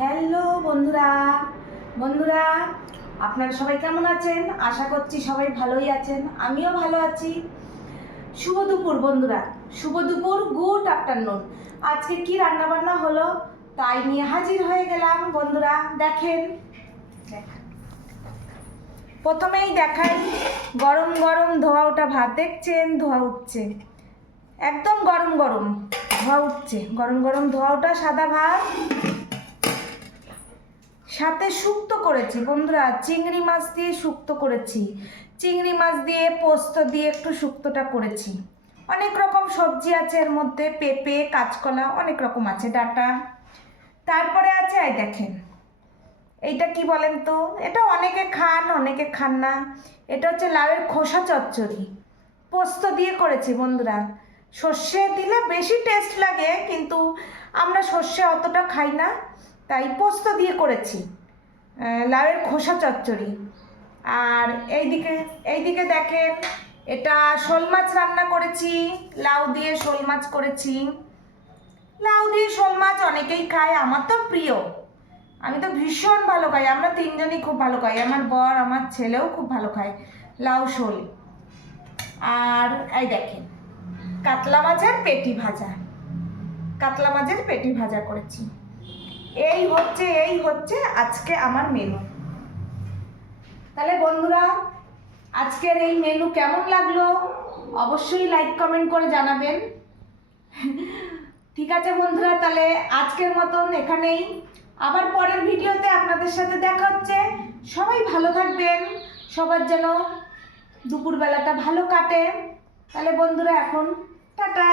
Hello বন্ধুরা বন্ধুরা আপনারা সবাই কেমন আছেন? আশা করছি সবাই ভালোই আছেন, আমিও ভালো আছি। শুভ দুপুর বন্ধুরা, শুভ দুপুর, গুড আফটারনুন। আজকে কি রান্না বান্না হলো তাই নিয়ে হাজির হয়ে গেলাম বন্ধুরা। দেখেন, প্রথমেই দেখাই গরম গরম ধোয়া ওঠা ভাত। দেখছেন ধোয়া উঠছে, একদম গরম গরম ধোয়া উঠছে, গরম গরম ধোয়া ওঠা সাদা ভাত। সাথে শুক্তো করেছি বন্ধুরা, চিংড়ি মাছ দিয়ে শুক্তো করেছি। চিংড়ি মাছ দিয়ে পোস্ত দিয়ে একটু শুক্তোটা করেছি। অনেক রকম সবজি আছে এর মধ্যে, পেঁপে, কাঁচকলা, অনেক রকম আছে, ডাঁটা। তারপরে আছে এই দেখেন, এইটা কি বলেন তো? এটা অনেকে খান অনেকে খান না। এটা হচ্ছে লাউয়ের খোসা চচ্চড়ি, পোস্ত দিয়ে করেছি বন্ধুরা। সর্ষে দিলে বেশি টেস্ট লাগে, কিন্তু আমরা সর্ষে অতটা খাই না, তাই পোস্ত দিয়ে করেছি লাউয়ের খোসা চচ্চড়ি। আর এইদিকে দেখেন, এটা শোল মাছ রান্না করেছি, লাউ দিয়ে শোল মাছ করেছি। লাউ দিয়ে শোল মাছ অনেকেই খায়, আমার তো প্রিয়, আমি তো ভীষণ ভালো খাই। আমরা তিনজনই খুব ভালো খাই, আমার বর আমার ছেলেও খুব ভালো খায় লাউ শোল। আর এই দেখেন কাতলা মাছের পেটি ভাজা, কাতলা মাছের পেটি ভাজা করেছি। এই হচ্ছে আজকে আমার মেনু। তাহলে বন্ধুরা, আজকের এই মেনু কেমন লাগলো অবশ্যই লাইক কমেন্ট করে জানাবেন। ঠিক আছে বন্ধুরা, তাহলে আজকের মতন এখানেই, আবার পরের ভিডিওতে আপনাদের সাথে দেখা হচ্ছে। সবাই ভালো থাকবেন, সবার যেন দুপুরবেলাটা ভালো কাটে। তাহলে বন্ধুরা এখন টাটা।